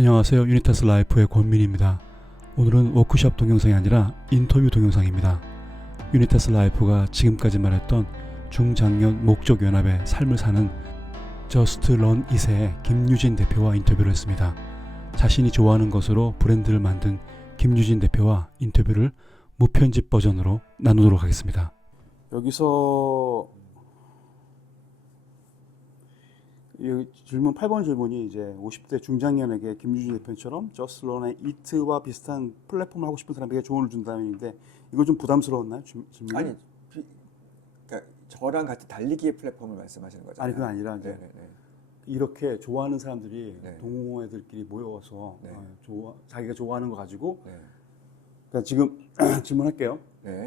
안녕하세요. 유니타스 라이프의 권민입니다. 오늘은 워크숍 동영상이 아니라 인터뷰 동영상입니다. 유니타스 라이프가 지금까지 말했던 중장년 목적연합의 삶을 사는 저스트 런 이세의 김유진 대표와 인터뷰를 했습니다. 자신이 좋아하는 것으로 브랜드를 만든 김유진 대표와 인터뷰를 무편집 버전으로 나누도록 하겠습니다. 여기서 질문 8번 질문이 이제 50대 중장년에게 김유진 대표처럼 저스트 런의 이트와 비슷한 플랫폼을 하고 싶은 사람에게 조언을 준다면인데 이거 좀 부담스러웠나요? 질문이? 아니, 그러니까 저랑 같이 달리기의 플랫폼을 말씀하시는 거잖아요. 아니 그건 아니라 이제 네네네. 이렇게 좋아하는 사람들이 네. 동호회들끼리 모여서 네. 자기가 좋아하는 거 가지고 네. 그러니까 지금 질문할게요. 네.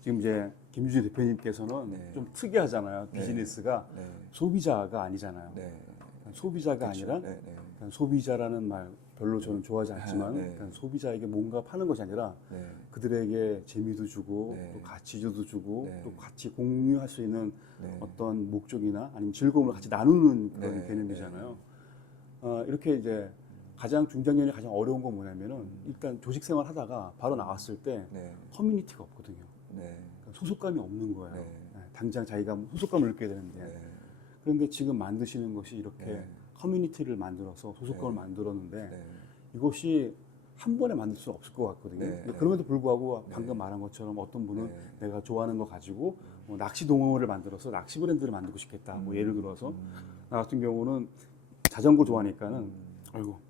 지금 이제 김유진 대표님께서는 네. 좀 특이하잖아요. 네. 비즈니스가 네. 소비자가 아니잖아요. 네. 소비자가 그렇죠. 아니라 네. 네. 소비자라는 말 별로 저는 좋아하지 않지만 네. 소비자에게 뭔가 파는 것이 아니라 네. 그들에게 재미도 주고 네. 또 가치도 주고 네. 또 같이 공유할 수 있는 네. 어떤 목적이나 아니면 즐거움을 같이 나누는 그런 네. 개념이잖아요. 이렇게 이제 가장 중장년이 가장 어려운 건 뭐냐면은 일단 조직 생활 하다가 바로 나왔을 때 네. 커뮤니티가 없거든요. 네. 그러니까 소속감이 없는 거예요. 네. 당장 자기가 소속감을 느껴야 되는데 네. 그런데 지금 만드시는 것이 이렇게 네. 커뮤니티를 만들어서 소속감을 네. 만들었는데 네. 이것이 한 번에 만들 수 없을 것 같거든요. 네. 근데 그럼에도 불구하고 네. 방금 말한 것처럼 어떤 분은 네. 내가 좋아하는 거 가지고 낚시 동호회를 만들어서 낚시 브랜드를 만들고 싶겠다. 뭐 예를 들어서 나 같은 경우는 자전거 좋아하니까는 아이고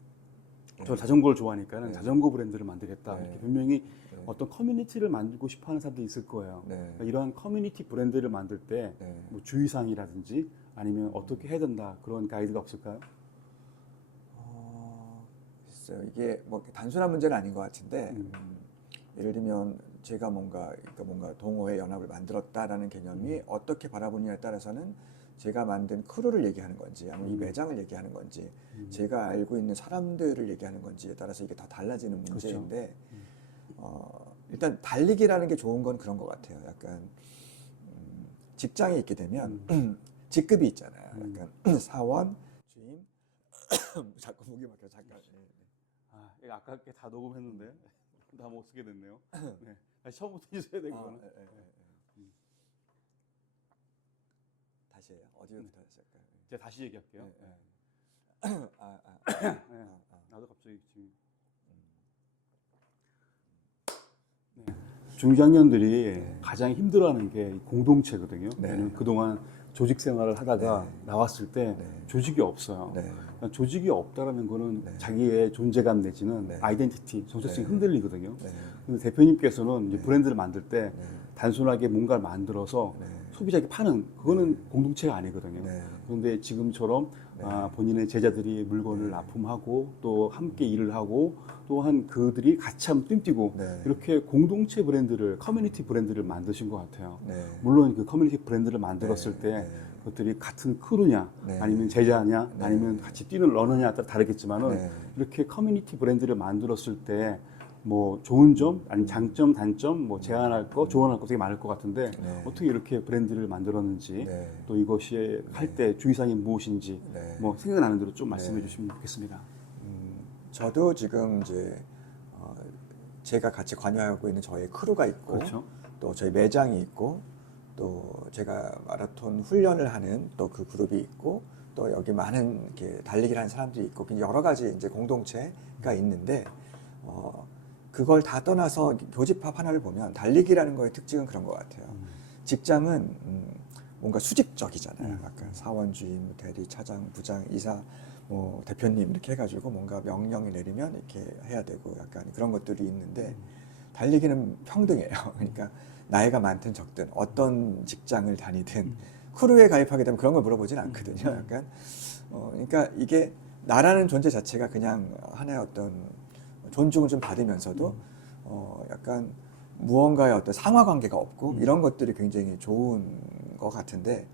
저 자전거를 좋아하니까는 네. 자전거 브랜드를 만들겠다. 네. 이렇게 분명히 네. 어떤 커뮤니티를 만들고 싶어하는 사람들이 있을 거예요. 네. 그러니까 이러한 커뮤니티 브랜드를 만들 때 네. 뭐 주의사항이라든지 아니면 어떻게 해야 된다 그런 가이드가 없을까요? 글쎄요. 이게 뭐 단순한 문제는 아닌 것 같은데 예를 들면 제가 뭔가 동호회 연합을 만들었다라는 개념이 어떻게 바라보느냐에 따라서는 제가 만든 크루를 얘기하는 건지 아니면 이 매장을 얘기하는 건지 제가 알고 있는 사람들을 얘기하는 건지에 따라서 이게 다 달라지는 문제인데 일단 달리기라는 게 좋은 건 그런 것 같아요. 약간 직장에 있게 되면 직급이 있잖아요. 약간 사원, 주임, 자꾸 목이 막혀 잠깐. 이거 아깝게 다 녹음했는데 다 못 쓰게 됐네요. 네. 다시 처음부터 해주셔야 되거든요. 다시 해요. 어디부터 하실까요? 제가 다시 얘기할게요. 나도 갑자기 지금 중장년들이 가장 힘들어하는 게 공동체거든요. 네. 그동안 조직 생활을 하다가 네. 나왔을 때 네. 조직이 없어요. 네. 그러니까 조직이 없다라는 거는 네. 자기의 존재감 내지는 네. 아이덴티티, 정체성이 네. 흔들리거든요. 네. 근데 대표님께서는 이제 네. 브랜드를 만들 때 네. 단순하게 뭔가를 만들어서 네. 소비자에게 파는 그거는 공동체가 아니거든요. 네. 그런데 지금처럼 네. 본인의 제자들이 물건을 네. 납품하고 또 함께 일을 하고 또한 그들이 같이 한번 뛴뛰고 네. 이렇게 공동체 브랜드를 커뮤니티 브랜드를 만드신 것 같아요. 네. 물론 그 커뮤니티 브랜드를 만들었을 네. 때 네. 그것들이 같은 크루냐 네. 아니면 제자냐 네. 아니면 같이 뛰는 러너냐에 따라 다르겠지만은 네. 이렇게 커뮤니티 브랜드를 만들었을 때 뭐 좋은 점, 아니면 장점, 단점, 뭐 제안할 거, 조언할 거 되게 많을 것 같은데 네. 어떻게 이렇게 브랜드를 만들었는지 네. 또 이것이 할 때 주의사항이 무엇인지 네. 뭐 생각나는 대로 좀 말씀해 주시면 좋겠습니다. 저도 지금 이제 제가 같이 관여하고 있는 저의 크루가 있고 그렇죠. 또 저희 매장이 있고 또 제가 마라톤 훈련을 하는 또 그 그룹이 있고 또 여기 많은 이렇게 달리기를 하는 사람들이 있고 여러 가지 이제 공동체가 있는데 그걸 다 떠나서 교집합 하나를 보면 달리기라는 거의 특징은 그런 것 같아요. 직장은 뭔가 수직적이잖아요. 약간 사원, 주임, 대리, 차장, 부장, 이사, 뭐 대표님 이렇게 해가지고 뭔가 명령을 내리면 이렇게 해야 되고 약간 그런 것들이 있는데 달리기는 평등해요. 그러니까 나이가 많든 적든 어떤 직장을 다니든 크루에 가입하게 되면 그런 걸 물어보진 않거든요. 약간 그러니까 이게 나라는 존재 자체가 그냥 하나의 어떤 존중을 좀 받으면서도 약간 무언가의 어떤 상하 관계가 없고 이런 것들이 굉장히 좋은 것 같은데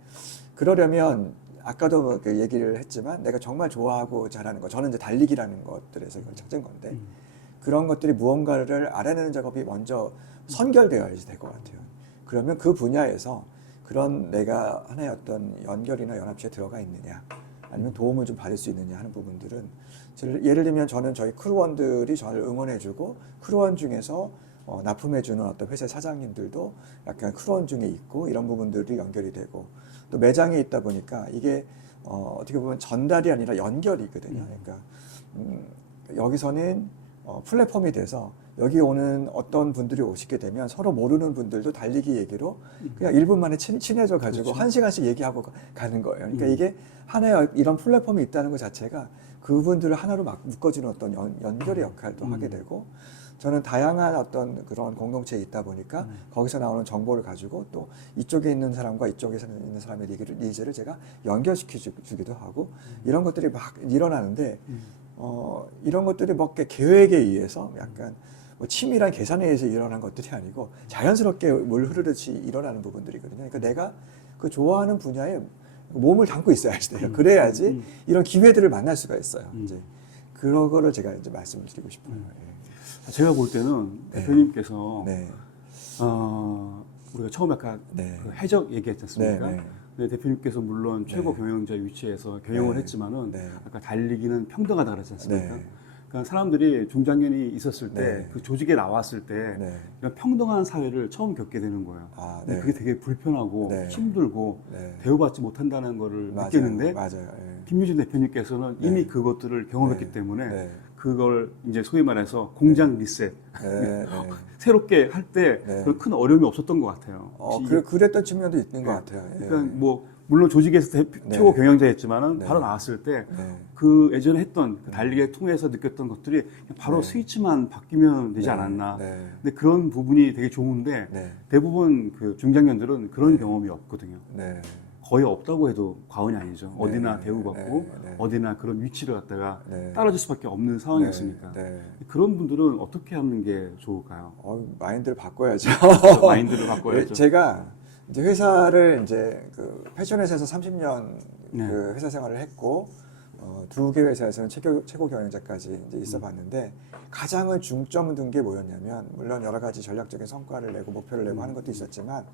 그러려면 아까도 그 얘기를 했지만 내가 정말 좋아하고 잘하는 거 저는 이제 달리기라는 것들에서 이걸 찾은 건데 그런 것들이 무언가를 알아내는 작업이 먼저 선결되어야지 될 것 같아요. 그러면 그 분야에서 그런 내가 하나의 어떤 연결이나 연합체에 들어가 있느냐 아니면 도움을 좀 받을 수 있느냐 하는 부분들은 예를 들면 저는 저희 크루원들이 저를 응원해주고 크루원 중에서 납품해주는 어떤 회사 사장님들도 약간 크루원 중에 있고 이런 부분들이 연결이 되고 또 매장에 있다 보니까 이게 어떻게 보면 전달이 아니라 연결이 있거든요. 그러니까 여기서는 플랫폼이 돼서 여기 오는 어떤 분들이 오시게 되면 서로 모르는 분들도 달리기 얘기로 그냥 1분 만에 친해져 가지고 그렇죠. 1시간씩 얘기하고 가는 거예요. 그러니까 이게 하나의 이런 플랫폼이 있다는 것 자체가 그분들을 하나로 막 묶어주는 어떤 연결의 역할도 하게 되고 저는 다양한 어떤 그런 공동체에 있다 보니까 거기서 나오는 정보를 가지고 또 이쪽에 있는 사람과 이쪽에 있는 사람의 니즈를 제가 연결시켜 주기도 하고 이런 것들이 막 일어나는데 이런 것들이 뭐 계획에 의해서 약간 뭐 치밀한 계산에 의해서 일어난 것들이 아니고 자연스럽게 물 흐르듯이 일어나는 부분들이거든요. 그러니까 내가 그 좋아하는 분야에 몸을 담고 있어야 돼요. 그래야지 이런 기회들을 만날 수가 있어요. 이제 그런 거를 제가 이제 말씀을 드리고 싶어요. 예. 제가 볼 때는 네. 대표님께서 네. 우리가 처음에 아까 네. 그 해적 얘기했지 않습니까? 네, 네. 근데 대표님께서 물론 최고 네. 경영자 위치에서 경영을 네. 했지만은 네. 아까 달리기는 평등하다 그랬지 않습니까? 네. 그러니까 사람들이 중장년이 있었을 때 네. 그 조직에 나왔을 때 네. 이런 평등한 사회를 처음 겪게 되는 거예요. 아, 근데 네. 그게 되게 불편하고 네. 힘들고 네. 대우받지 못한다는 거를 맞아요. 느끼는데 맞아요. 예. 김유진 대표님께서는 네. 이미 그것들을 경험했기 네. 때문에 네. 그걸 이제 소위 말해서 공장 리셋 네. 네. 새롭게 할 때 네. 그런 큰 어려움이 없었던 것 같아요. 그랬던 측면도 있는 것 같아요. 예. 그러니까 뭐 물론 조직에서 네. 최고 경영자였지만은 네. 바로 나왔을 때 네. 그 예전에 했던 그 달리기를 통해서 느꼈던 것들이 그냥 바로 네. 스위치만 바뀌면 되지 네. 않았나. 네. 근데 그런 부분이 되게 좋은데 네. 대부분 그 중장년들은 그런 네. 경험이 없거든요. 네. 거의 없다고 해도 과언이 아니죠. 네. 어디나 대우받고 네. 네. 어디나 그런 위치를 갖다가 네. 떨어질 수밖에 없는 상황이었으니까. 네. 네. 그런 분들은 어떻게 하는 게 좋을까요? 마인드를 바꿔야죠. 마인드를 바꿔야죠. 제가 이제 회사를 이제 그 패션 회사에서 30년 네. 그 회사 생활을 했고 두 개 회사에서는 최고 경영자까지 이제 있어봤는데 가장을 중점을 둔 게 뭐였냐면 물론 여러 가지 전략적인 성과를 내고 목표를 내고 하는 것도 있었지만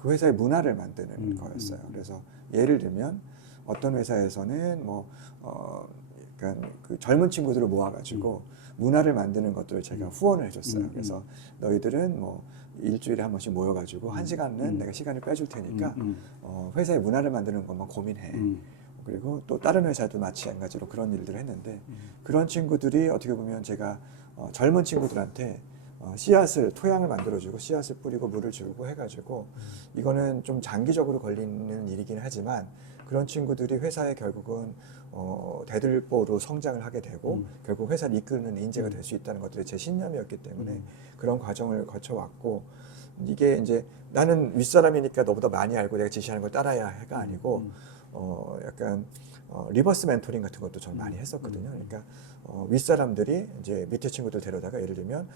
그 회사의 문화를 만드는 거였어요. 그래서 예를 들면 어떤 회사에서는 그러니까 그 젊은 친구들을 모아가지고 문화를 만드는 것들을 제가 후원을 해줬어요. 그래서 너희들은 뭐 일주일에 한 번씩 모여가지고 한 시간은 내가 시간을 빼줄 테니까 회사의 문화를 만드는 것만 고민해. 그리고 또 다른 회사도 마찬가지로 그런 일들을 했는데 그런 친구들이 어떻게 보면 제가 젊은 친구들한테 토양을 만들어주고 씨앗을 뿌리고 물을 주고 해가지고 이거는 좀 장기적으로 걸리는 일이긴 하지만 그런 친구들이 회사에 결국은 대들보로 성장을 하게 되고 결국 회사를 이끄는 인재가 될 수 있다는 것들이 제 신념이었기 때문에 그런 과정을 거쳐왔고 이게 이제 나는 윗사람이니까 너보다 많이 알고 내가 지시하는 걸 따라야 해가 아니고 약간 리버스 멘토링 같은 것도 저는 많이 했었거든요. 그러니까 윗사람들이 이제 밑에 친구들 데려다가 예를 들면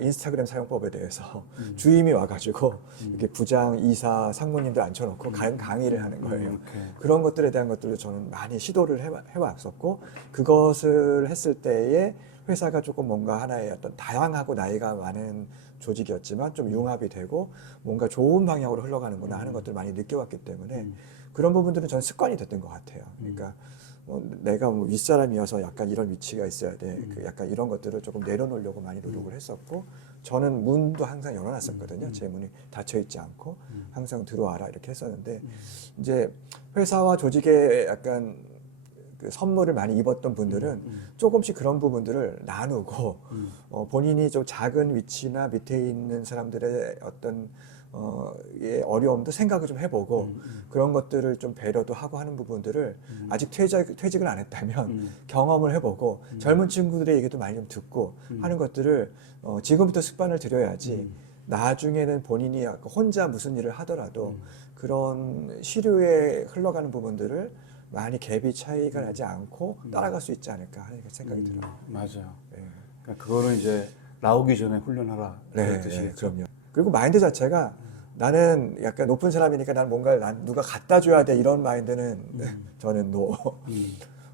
인스타그램 사용법에 대해서 주임이 와가지고 이렇게 부장, 이사, 상무님들 앉혀놓고 강의를 하는 거예요. 그런 것들에 대한 것들을 저는 많이 시도를 해왔었고 그것을 했을 때에 회사가 조금 뭔가 하나의 어떤 다양하고 나이가 많은 조직이었지만 좀 융합이 되고 뭔가 좋은 방향으로 흘러가는구나 하는 것들을 많이 느껴왔기 때문에 그런 부분들은 저는 습관이 됐던 것 같아요. 그러니까 내가 뭐 윗사람이어서 약간 이런 위치가 있어야 돼. 그 약간 이런 것들을 조금 내려놓으려고 많이 노력을 했었고 저는 문도 항상 열어놨었거든요. 제 문이 닫혀있지 않고 항상 들어와라 이렇게 했었는데 이제 회사와 조직에 약간 그 선물을 많이 입었던 분들은 조금씩 그런 부분들을 나누고 본인이 좀 작은 위치나 밑에 있는 사람들의 어떤 어려움도 생각을 좀 해보고 그런 것들을 좀 배려도 하고 하는 부분들을 아직 퇴직을 안 했다면 경험을 해보고 젊은 친구들의 얘기도 많이 좀 듣고 하는 것들을 지금부터 습관을 들여야지 나중에는 본인이 혼자 무슨 일을 하더라도 그런 시류에 흘러가는 부분들을 많이 갭이 차이가 나지 않고 따라갈 수 있지 않을까 하는 생각이 들어요. 맞아요. 네. 그러니까 그거는 이제 나오기 전에 훈련하라. 네, 뜻이겠죠. 네, 그럼요. 그리고 마인드 자체가 나는 약간 높은 사람이니까 난 뭔가 누가 갖다 줘야 돼 이런 마인드는 저는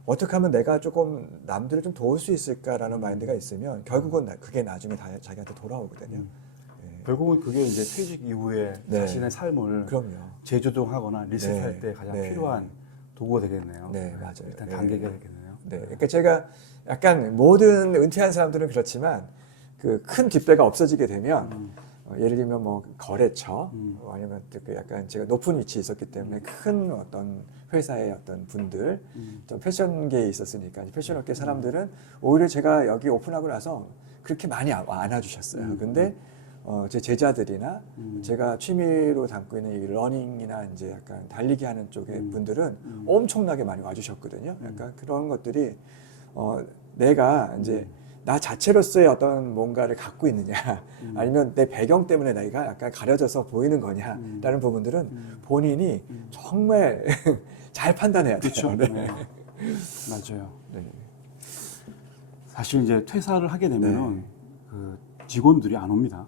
어떻게 하면 내가 조금 남들을 좀 도울 수 있을까라는 마인드가 있으면 결국은 그게 나중에 다 자기한테 돌아오거든요. 네. 결국은 그게 이제 퇴직 이후에 네. 자신의 삶을 그럼요. 재조정하거나 리셋할 네. 때 가장 네. 필요한 도구가 되겠네요. 네, 맞아요. 일단 네. 단계가 되겠네요. 네, 그러니까 제가 약간 모든 은퇴한 사람들은 그렇지만 그 큰 뒷배가 없어지게 되면 예를 들면 뭐 거래처 아니면 그 약간 제가 높은 위치에 있었기 때문에 큰 어떤 회사의 어떤 분들 좀 패션계에 있었으니까 패션업계 사람들은 오히려 제가 여기 오픈하고 나서 그렇게 많이 안아주셨어요. 근데 제 제자들이나 제가 취미로 담고 있는 이 러닝이나 이제 약간 달리기 하는 쪽의 분들은 엄청나게 많이 와주셨거든요. 약간 그런 것들이 내가 이제 나 자체로서의 어떤 뭔가를 갖고 있느냐 아니면 내 배경 때문에 내가 약간 가려져서 보이는 거냐라는 부분들은 본인이 정말 잘 판단해야 돼요. 그렇죠. 네. 네. 맞아요. 네. 사실 이제 퇴사를 하게 되면은 네. 그 직원들이 안 옵니다.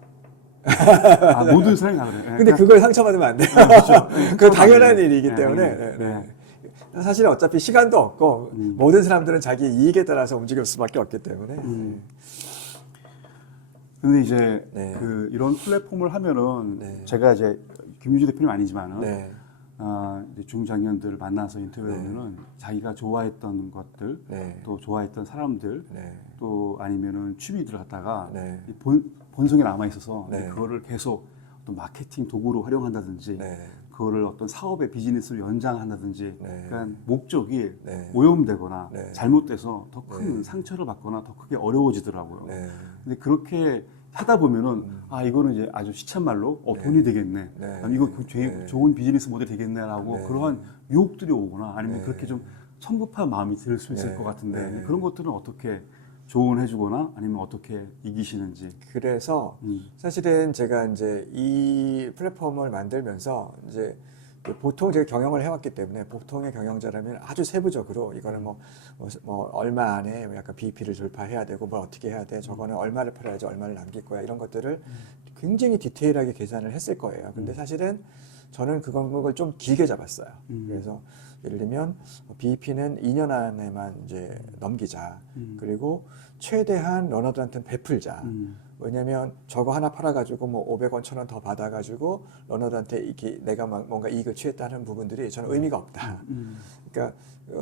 모든 사람이 다 그래요. 근데 그걸 상처받으면 안 돼요. 그건 당연한 일이기 때문에. 네, 네. 사실 어차피 시간도 없고 모든 사람들은 자기 이익에 따라서 움직일 수밖에 없기 때문에. 근데 이제 네. 그 이런 플랫폼을 하면은 네. 제가 이제 김유주 대표님 아니지만은 네. 이제 중장년들을 만나서 인터뷰를 네. 하면은 자기가 좋아했던 것들, 네. 또 좋아했던 사람들, 네. 또 아니면은 취미들을 갖다가 네. 이 본성에 남아 있어서 네. 그거를 계속 어떤 마케팅 도구로 활용한다든지, 네. 그거를 어떤 사업의 비즈니스로 연장한다든지, 네. 그러니까 목적이 네. 오염되거나 네. 잘못돼서 더 큰 네. 상처를 받거나 더 크게 어려워지더라고요. 네. 근데 그렇게 하다 보면은 이거는 이제 아주 시찬 말로 네. 돈이 되겠네. 네. 아니면 이거 네. 좋은 비즈니스 모델이 되겠네라고 네. 그러한 유혹들이 오거나 아니면 네. 그렇게 좀 성급한 마음이 들 수 있을 네. 것 같은데 네. 그런 것들은 어떻게 조언해주거나 아니면 어떻게 이기시는지. 그래서 사실은 제가 이제 이 플랫폼을 만들면서 이제 보통 제가 경영을 해왔기 때문에 보통의 경영자라면 아주 세부적으로 이거는 뭐 얼마 안에 약간 BEP를 돌파해야 되고 뭘 어떻게 해야 돼 저거는 얼마를 팔아야지 얼마를 남길 거야 이런 것들을 굉장히 디테일하게 계산을 했을 거예요. 근데 사실은 저는 그걸 좀 길게 잡았어요. 그래서 예를 들면 BEP는 2년 안에만 이제 넘기자. 그리고 최대한 러너들한테는 베풀자. 왜냐면 저거 하나 팔아가지고 뭐 500원, 1000원 더 받아가지고 러너들한테 이렇게 내가 뭔가 이익을 취했다는 부분들이 저는 의미가 없다. 그러니까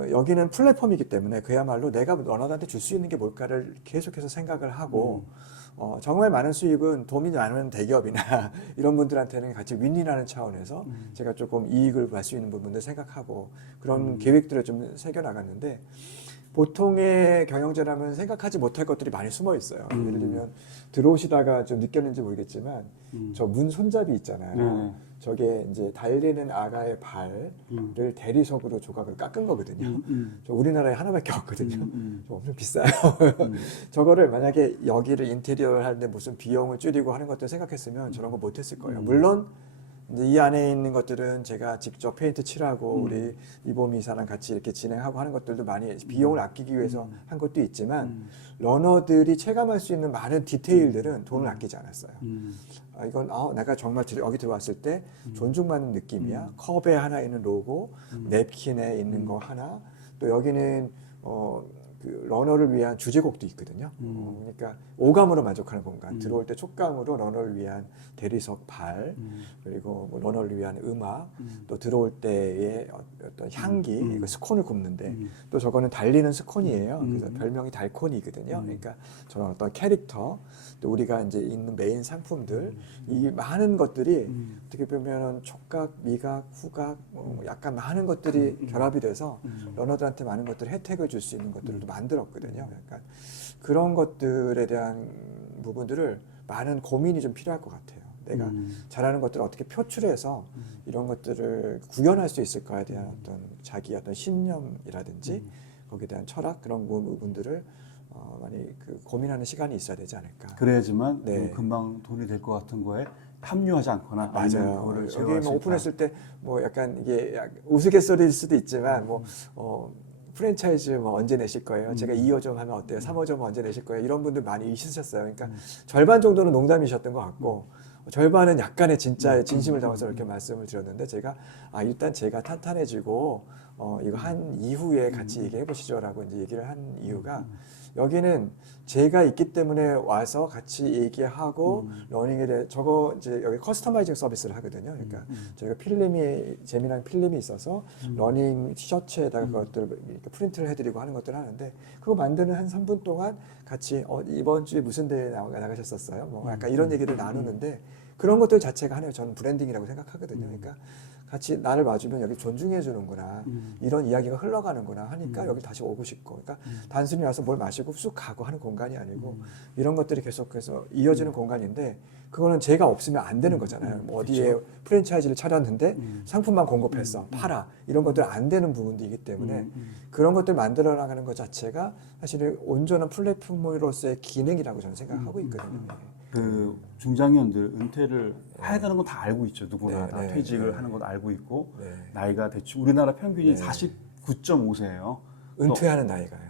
여기는 플랫폼이기 때문에 그야말로 내가 러너들한테 줄 수 있는 게 뭘까를 계속해서 생각을 하고 정말 많은 수익은 돈이 많은 대기업이나 이런 분들한테는 같이 윈윈하는 차원에서 제가 조금 이익을 볼 수 있는 부분들 생각하고 그런 계획들을 좀 새겨나갔는데 보통의 경영자라면 생각하지 못할 것들이 많이 숨어 있어요. 예를 들면 들어오시다가 좀 느꼈는지 모르겠지만 저 문 손잡이 있잖아요. 저게 이제 달리는 아가의 발을 대리석으로 조각을 깎은 거거든요. 저 우리나라에 하나밖에 없거든요. 저 엄청 비싸요. 저거를 만약에 여기를 인테리어를 하는데 무슨 비용을 줄이고 하는 것들 생각했으면 저런 거 못했을 거예요. 물론 이제 이 안에 있는 것들은 제가 직접 페인트 칠하고 우리 이보미 이사랑 같이 이렇게 진행하고 하는 것들도 많이 비용을 아끼기 위해서 한 것도 있지만 러너들이 체감할 수 있는 많은 디테일들은 돈을 아끼지 않았어요. 이건 내가 정말 여기 들어왔을 때 존중받는 느낌이야. 컵에 하나 있는 로고, 냅킨에 있는 거 하나, 또 여기는 그 러너를 위한 주제곡도 있거든요. 그러니까 오감으로 만족하는 공간. 들어올 때 촉감으로 러너를 위한 대리석 발, 그리고 뭐 러너를 위한 음악, 또 들어올 때의 어떤 향기, 이거 스콘을 굽는데 또 저거는 달리는 스콘이에요. 그래서 별명이 달콘이거든요. 그러니까 저런 어떤 캐릭터, 또 우리가 이제 있는 메인 상품들, 이 많은 것들이 어떻게 보면은 촉각, 미각, 후각, 약간 많은 것들이 결합이 돼서 러너들한테 많은 것들 혜택을 줄 수 있는 것들을 만들었거든요. 약간 그런 것들에 대한 부분들을 많은 고민이 좀 필요할 것 같아요. 내가 잘하는 것들을 어떻게 표출해서 이런 것들을 구현할 수 있을까에 대한 어떤 자기 어떤 신념이라든지 거기에 대한 철학 그런 부분들을 많이 고민하는 시간이 있어야 되지 않을까. 그래야지만 네. 금방 돈이 될 것 같은 거에 합류하지 않거나 아니면 맞아요. 그거를 여기 제어할 수 뭐 있다. 오픈했을 때 뭐 약간 이게 우스갯소리일 수도 있지만 프랜차이즈 뭐 언제 내실 거예요? 제가 2호점 하면 어때요? 3호점 언제 내실 거예요? 이런 분들 많이 있으셨어요. 그러니까 절반 정도는 농담이셨던 것 같고 절반은 약간의 진짜의 진심을 담아서 이렇게 말씀을 드렸는데 제가 일단 제가 탄탄해지고 이거 한 이후에 같이 얘기해 보시죠라고 이제 얘기를 한 이유가 여기는 제가 있기 때문에 와서 같이 얘기하고 러닝에 대해 저거 이제 여기 커스터마이징 서비스를 하거든요. 그러니까 저희가 필름이 재미난 필름이 있어서 러닝 티셔츠에다가 그것들을 이렇게 프린트를 해드리고 하는 것들을 하는데 그거 만드는 한 3분 동안 같이 이번 주에 무슨 대회 나가셨었어요? 뭐 약간 이런 얘기를 나누는데 그런 것들 자체가 하나의 저는 브랜딩이라고 생각하거든요. 그러니까 같이 나를 봐주면 여기 존중해 주는구나 이런 이야기가 흘러가는구나 하니까 여기 다시 오고 싶고 그러니까 단순히 와서 뭘 마시고 쑥 가고 하는 공간이 아니고 이런 것들이 계속해서 이어지는 공간인데 그거는 제가 없으면 안 되는 거잖아요. 뭐 어디에 프랜차이즈를 차렸는데 상품만 공급해서 팔아 이런 것들 안 되는 부분이기 때문에 그런 것들 만들어 나가는 것 자체가 사실 온전한 플랫폼으로서의 기능이라고 저는 생각하고 있거든요. 그 중장년들 은퇴를 해야 되는 건 다 알고 있죠. 누구나 네, 다 네, 퇴직을 네. 하는 건 알고 있고 네. 나이가 대충 우리나라 평균이 네. 49.5세예요. 은퇴하는 나이가요.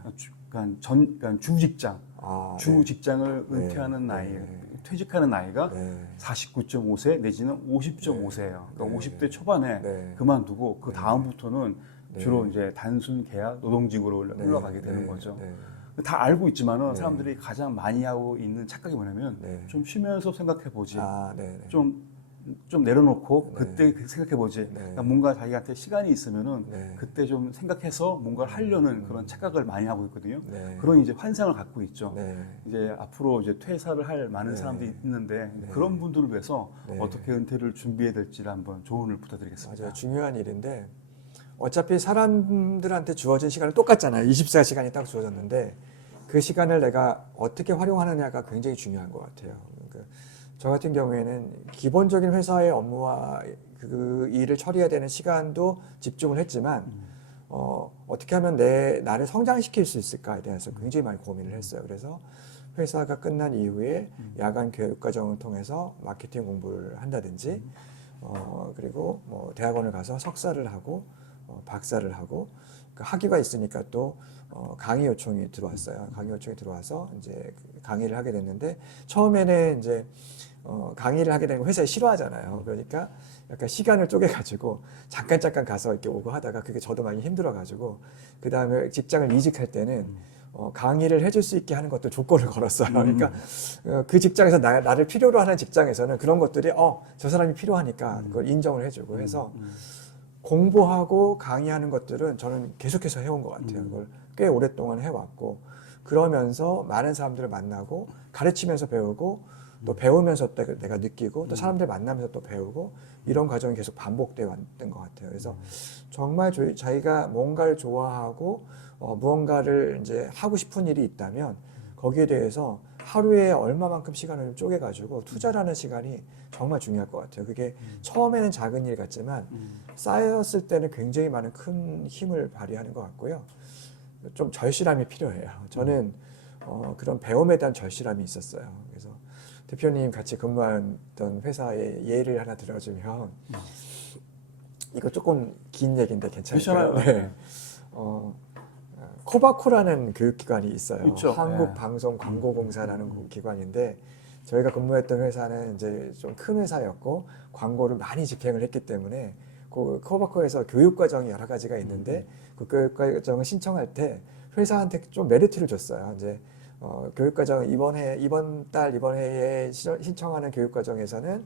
그러니까 주 직장, 아, 주 네. 직장을 네, 은퇴하는 나이, 네. 퇴직하는 나이가 네. 49.5세 내지는 50.5세예요. 그러니까 네. 50대 초반에 네. 그만두고 그 다음부터는 네. 주로 이제 단순 계약 노동직으로 네. 흘러가게 되는 네. 거죠. 네. 다 알고 있지만은 네. 사람들이 가장 많이 하고 있는 착각이 뭐냐면 네. 좀 쉬면서 생각해 보지. 아, 네. 네. 좀 내려놓고 네. 그때 생각해 보지. 네. 그러니까 뭔가 자기한테 시간이 있으면은 네. 그때 좀 생각해서 뭔가를 하려는 그런 착각을 많이 하고 있거든요. 네. 그런 이제 환상을 갖고 있죠. 네. 이제 앞으로 이제 퇴사를 할 많은 네. 사람들이 있는데 네. 그런 분들을 위해서 네. 어떻게 은퇴를 준비해야 될지를 한번 조언을 부탁드리겠습니다. 맞아요. 중요한 일인데 어차피 사람들한테 주어진 시간은 똑같잖아요. 24시간이 딱 주어졌는데 그 시간을 내가 어떻게 활용하느냐가 굉장히 중요한 것 같아요. 그러니까 저 같은 경우에는 기본적인 회사의 업무와 그 일을 처리해야 되는 시간도 집중을 했지만 어떻게 하면 나를 성장시킬 수 있을까에 대해서 굉장히 많이 고민을 했어요. 그래서 회사가 끝난 이후에 야간 교육 과정을 통해서 마케팅 공부를 한다든지 그리고 뭐 대학원을 가서 석사를 하고 박사를 하고 그 학위가 있으니까 또 강의 요청이 들어왔어요. 강의 요청이 들어와서 이제 강의를 하게 됐는데 처음에는 이제 강의를 하게 되는 거 회사에 싫어하잖아요. 그러니까 약간 시간을 쪼개가지고 잠깐 가서 이렇게 오고 하다가 그게 저도 많이 힘들어가지고 그 다음에 직장을 이직할 때는 강의를 해줄 수 있게 하는 것도 조건을 걸었어요. 그러니까 그 직장에서 나를 필요로 하는 직장에서는 그런 것들이 저 사람이 필요하니까 그걸 인정을 해주고 해서 공부하고 강의하는 것들은 저는 계속해서 해온 것 같아요. 그걸 꽤 오랫동안 해왔고 그러면서 많은 사람들을 만나고 가르치면서 배우고 또 배우면서 내가 느끼고 또 사람들 만나면서 또 배우고 이런 과정이 계속 반복되어 왔던 것 같아요. 그래서 정말 자기가 뭔가를 좋아하고 무언가를 이제 하고 싶은 일이 있다면 거기에 대해서 하루에 얼마만큼 시간을 쪼개가지고 투자를 하는 시간이 정말 중요할 것 같아요. 그게 처음에는 작은 일 같지만 쌓였을 때는 굉장히 많은 큰 힘을 발휘하는 것 같고요. 좀 절실함이 필요해요. 저는 그런 배움에 대한 절실함이 있었어요. 그래서 대표님 같이 근무했던 회사의 예를 하나 들어주면 이거 조금 긴 얘기인데 괜찮을까요? 네. 코바코라는 교육기관이 있어요. 있죠. 한국방송광고공사라는 기관인데 저희가 근무했던 회사는 이제 좀 큰 회사였고 광고를 많이 집행을 했기 때문에 그 코바코에서 교육과정이 여러 가지가 있는데 그 교육과정을 신청할 때 회사한테 좀 메리트를 줬어요. 이제 교육과정 이번 해에 신청하는 교육과정에서는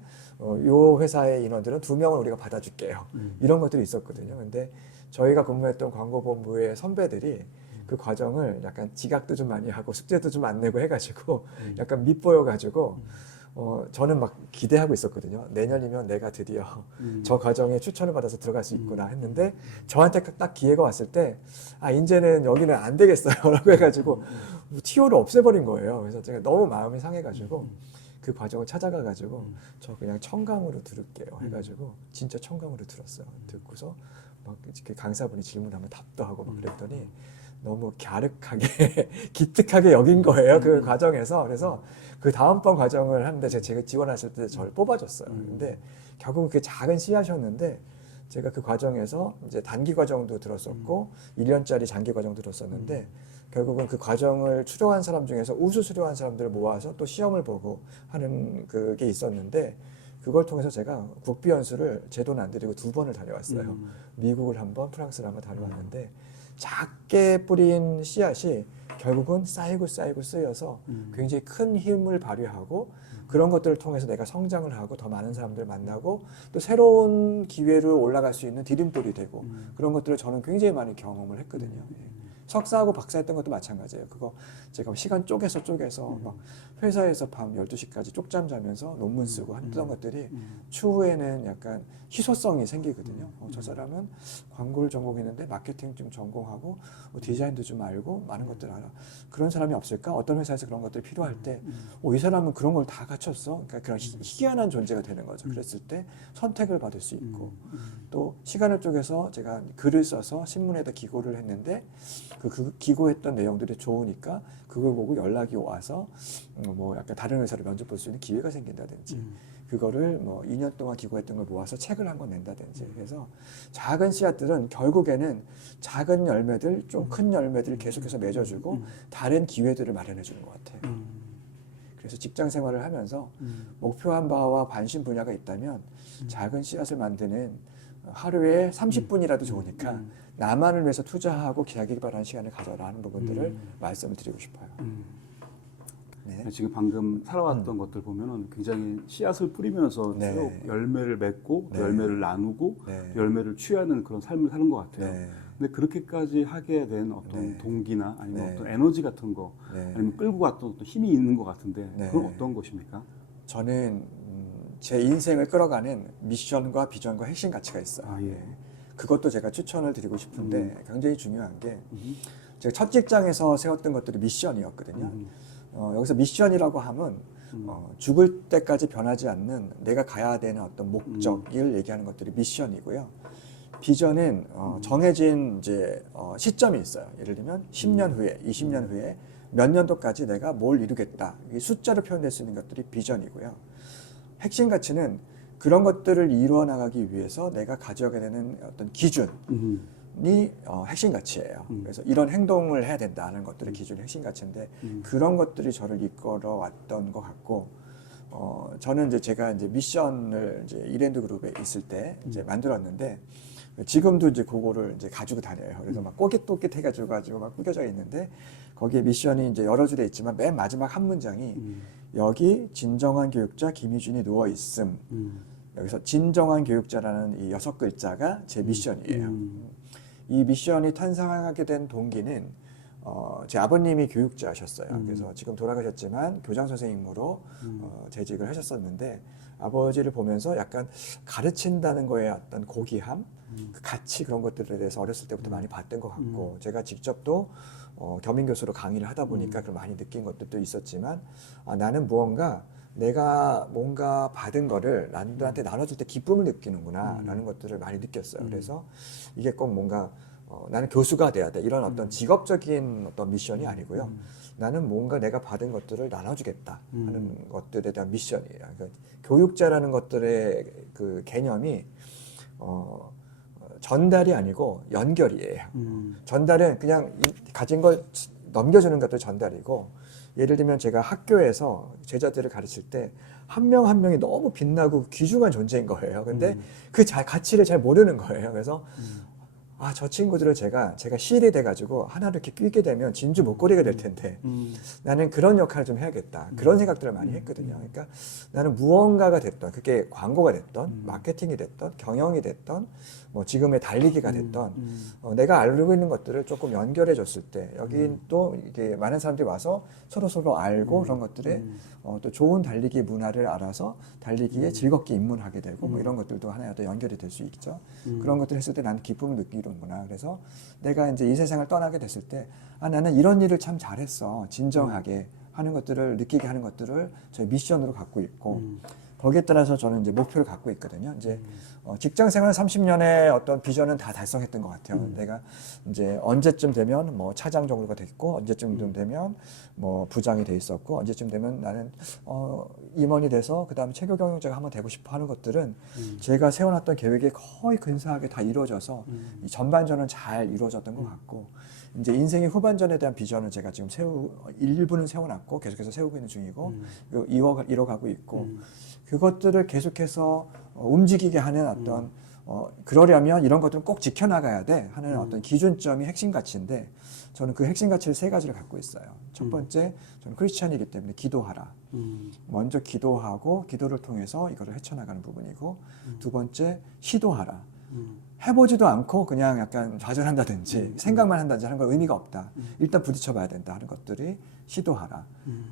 요 회사의 인원들은 2명을 우리가 받아줄게요. 이런 것들이 있었거든요. 근데 저희가 근무했던 광고본부의 선배들이 그 과정을 약간 지각도 좀 많이 하고 숙제도 좀 안 내고 해가지고 약간 밉보여가지고 저는 막 기대하고 있었거든요. 내년이면 내가 드디어 저 과정에 추천을 받아서 들어갈 수 있구나 했는데 저한테 딱 기회가 왔을 때 이제는 여기는 안 되겠어요 라고 해가지고 TO를 없애버린 거예요. 그래서 제가 너무 마음이 상해가지고 그 과정을 찾아가가지고 저 그냥 청강으로 들을게요 해가지고 진짜 청강으로 들었어요. 듣고서 막 그 강사분이 질문하면 답도 하고 막 그랬더니 너무 갸륵하게 기특하게 여긴 거예요. 그 과정에서. 그래서 그 다음번 과정을 하는데 제가 지원했을 때 저를 뽑아줬어요. 근데 결국은 그게 작은 씨앗이었는데 제가 그 과정에서 이제 단기 과정도 들었었고 1년짜리 장기 과정도 들었었는데 결국은 그 과정을 수료한 사람 중에서 우수 수료한 사람들을 모아서 또 시험을 보고 하는 그게 있었는데 그걸 통해서 제가 국비 연수를 제 돈 안 들이고 2번을 다녀왔어요. 미국을 한 번, 프랑스를 한 번 다녀왔는데 작게 뿌린 씨앗이 결국은 쌓이고 쓰여서 굉장히 큰 힘을 발휘하고 그런 것들을 통해서 내가 성장을 하고 더 많은 사람들을 만나고 또 새로운 기회로 올라갈 수 있는 디딤돌이 되고 그런 것들을 저는 굉장히 많이 경험을 했거든요. 예. 석사하고 박사했던 것도 마찬가지예요. 그거 제가 시간 쪼개서 막 회사에서 밤 12시까지 쪽잠 자면서 논문 쓰고 했던 것들이 추후에는 약간 희소성이 생기거든요. 저 사람은 광고를 전공했는데 마케팅 좀 전공하고 디자인도 좀 알고 많은 것들 알아. 그런 사람이 없을까? 어떤 회사에서 그런 것들이 필요할 때 이 사람은 그런 걸 다 갖췄어. 그러니까 그런 희귀한 존재가 되는 거죠. 그랬을 때 선택을 받을 수 있고 또 시간을 쪼개서 제가 글을 써서 신문에다 기고를 했는데 그 기고했던 내용들이 좋으니까 그걸 보고 연락이 와서 뭐 약간 다른 회사를 면접 볼 수 있는 기회가 생긴다든지 그거를 뭐 2년 동안 기고했던 걸 모아서 책을 한 권 낸다든지 그래서 작은 씨앗들은 결국에는 작은 열매들 좀 큰 열매들을 계속해서 맺어주고 다른 기회들을 마련해 주는 것 같아요. 그래서 직장 생활을 하면서 목표한 바와 관심 분야가 있다면 작은 씨앗을 만드는 하루에 30분이라도 좋으니까 나만을 위해서 투자하고 기하기 개발하는 시간을 가져라 하는 부분들을 말씀을 드리고 싶어요. 네. 지금 방금 살아왔던 것들 보면은 굉장히 씨앗을 뿌리면서 네. 쭉 열매를 맺고 네. 열매를 나누고 네. 열매를 취하는 그런 삶을 사는 것 같아요. 네. 근데 그렇게까지 하게 된 어떤 네. 동기나 아니면 네. 어떤 에너지 같은 거 네. 아니면 끌고 갔던 어떤 힘이 있는 것 같은데 네. 그건 어떤 것입니까? 저는 제 인생을 끌어가는 미션과 비전과 핵심 가치가 있어요. 아, 예. 그것도 제가 추천을 드리고 싶은데 굉장히 중요한 게 제가 첫 직장에서 세웠던 것들이 미션이었거든요. 여기서 미션이라고 하면 죽을 때까지 변하지 않는 내가 가야 되는 어떤 목적을 얘기하는 것들이 미션이고요. 비전은 정해진 이제 시점이 있어요. 예를 들면 10년 후에, 20년 후에 몇 년도까지 내가 뭘 이루겠다. 이 숫자로 표현될 수 있는 것들이 비전이고요. 핵심 가치는 그런 것들을 이루어 나가기 위해서 내가 가져가게 되는 어떤 기준이 핵심 가치예요. 그래서 이런 행동을 해야 된다는 것들이 기준이 핵심 가치인데 그런 것들이 저를 이끌어 왔던 것 같고 저는 이제 제가 이제 미션을 이제 이랜드 그룹에 있을 때 이제 만들었는데 지금도 이제 그거를 이제 가지고 다녀요. 그래서 막 꼬깃꼬깃 해가지고 막 꾸겨져 있는데 거기에 미션이 이제 여러 줄에 있지만 맨 마지막 한 문장이 여기 진정한 교육자 김희준이 누워 있음. 여기서 진정한 교육자라는 이 6글자가 제 미션이에요. 이 미션이 탄생하게 된 동기는 제 아버님이 교육자셨어요. 그래서 지금 돌아가셨지만 교장 선생님으로 재직을 하셨었는데 아버지를 보면서 약간 가르친다는 거에 어떤 고귀함, 그 가치 그런 것들에 대해서 어렸을 때부터 많이 봤던 것 같고 제가 직접 또 겸임교수로 강의를 하다 보니까 그걸 많이 느낀 것들도 있었지만 나는 내가 뭔가 받은 거를 남들한테 나눠줄 때 기쁨을 느끼는구나 라는 것들을 많이 느꼈어요. 그래서 이게 꼭 뭔가 나는 교수가 돼야 돼 이런 어떤 직업적인 어떤 미션이 아니고요. 나는 뭔가 내가 받은 것들을 나눠주겠다 하는 것들에 대한 미션이에요. 그러니까 교육자라는 것들의 그 개념이 전달이 아니고 연결이에요. 전달은 그냥 가진 걸 넘겨주는 것도 전달이고 예를 들면 제가 학교에서 제자들을 가르칠 때 한 명 한 명이 너무 빛나고 귀중한 존재인 거예요. 근데 그 가치를 잘 모르는 거예요. 그래서 저 친구들을 제가 실이 돼가지고 하나를 이렇게 끼게 되면 진주 목걸이가 될 텐데 나는 그런 역할을 좀 해야겠다. 그런 생각들을 많이 했거든요. 그러니까 나는 무언가가 됐던, 그게 광고가 됐던, 마케팅이 됐던, 경영이 됐던, 뭐 지금의 달리기가 됐던, 내가 알고 있는 것들을 조금 연결해 줬을 때, 여기 또 이게 많은 사람들이 와서 서로 알고 그런 것들에 또 좋은 달리기 문화를 알아서 달리기에 즐겁게 입문하게 되고 뭐 이런 것들도 하나의 또 연결이 될 수 있죠. 그런 것들을 했을 때 나는 기쁨을 느끼는구나. 그래서 내가 이제 이 세상을 떠나게 됐을 때 나는 이런 일을 참 잘했어. 진정하게 하는 것들을 느끼게 하는 것들을 저희 미션으로 갖고 있고 거기에 따라서 저는 이제 목표를 갖고 있거든요. 이제 직장 생활 30년의 어떤 비전은 다 달성했던 것 같아요. 내가 이제 언제쯤 되면 뭐 차장 정도가 됐고, 언제쯤 되면 뭐 부장이 돼 있었고, 언제쯤 되면 나는 임원이 돼서 그 다음에 체교 경영자가 한번 되고 싶어 하는 것들은 제가 세워놨던 계획에 거의 근사하게 다 이루어져서 이 전반전은 잘 이루어졌던 것 같고, 이제 인생의 후반전에 대한 비전을 제가 지금 일부는 세워놨고 계속해서 세우고 있는 중이고 이뤄가고 있고 그것들을 계속해서 움직이게 하는 어떤 그러려면 이런 것들은 꼭 지켜나가야 돼 하는 어떤 기준점이 핵심 가치인데 저는 그 핵심 가치를 세 가지를 갖고 있어요. 첫 번째, 저는 크리스찬이기 때문에 기도하라. 먼저 기도하고 기도를 통해서 이거를 헤쳐나가는 부분이고 두 번째, 시도하라. 해보지도 않고 그냥 약간 좌절한다든지 생각만 한다든지 하는 건 의미가 없다. 일단 부딪혀봐야 된다 하는 것들이 시도하라.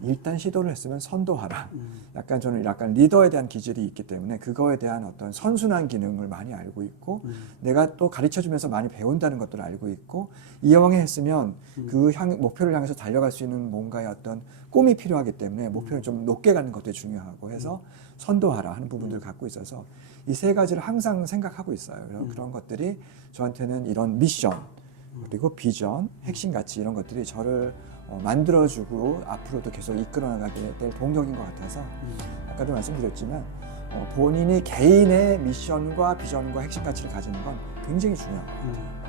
일단 시도를 했으면 선도하라. 약간 저는 약간 리더에 대한 기질이 있기 때문에 그거에 대한 어떤 선순환 기능을 많이 알고 있고 내가 또 가르쳐주면서 많이 배운다는 것들을 알고 있고 이왕에 했으면 그 목표를 향해서 달려갈 수 있는 뭔가의 어떤 꿈이 필요하기 때문에 목표를 좀 높게 가는 것도 중요하고 해서 선도하라 하는 부분들을 갖고 있어서 이 세 가지를 항상 생각하고 있어요. 그런 것들이 저한테는 이런 미션 그리고 비전, 핵심 가치 이런 것들이 저를 만들어주고 앞으로도 계속 이끌어나가게 될 동력인 것 같아서 아까도 말씀드렸지만 본인이 개인의 미션과 비전과 핵심 가치를 가지는 건 굉장히 중요한 것 같아요.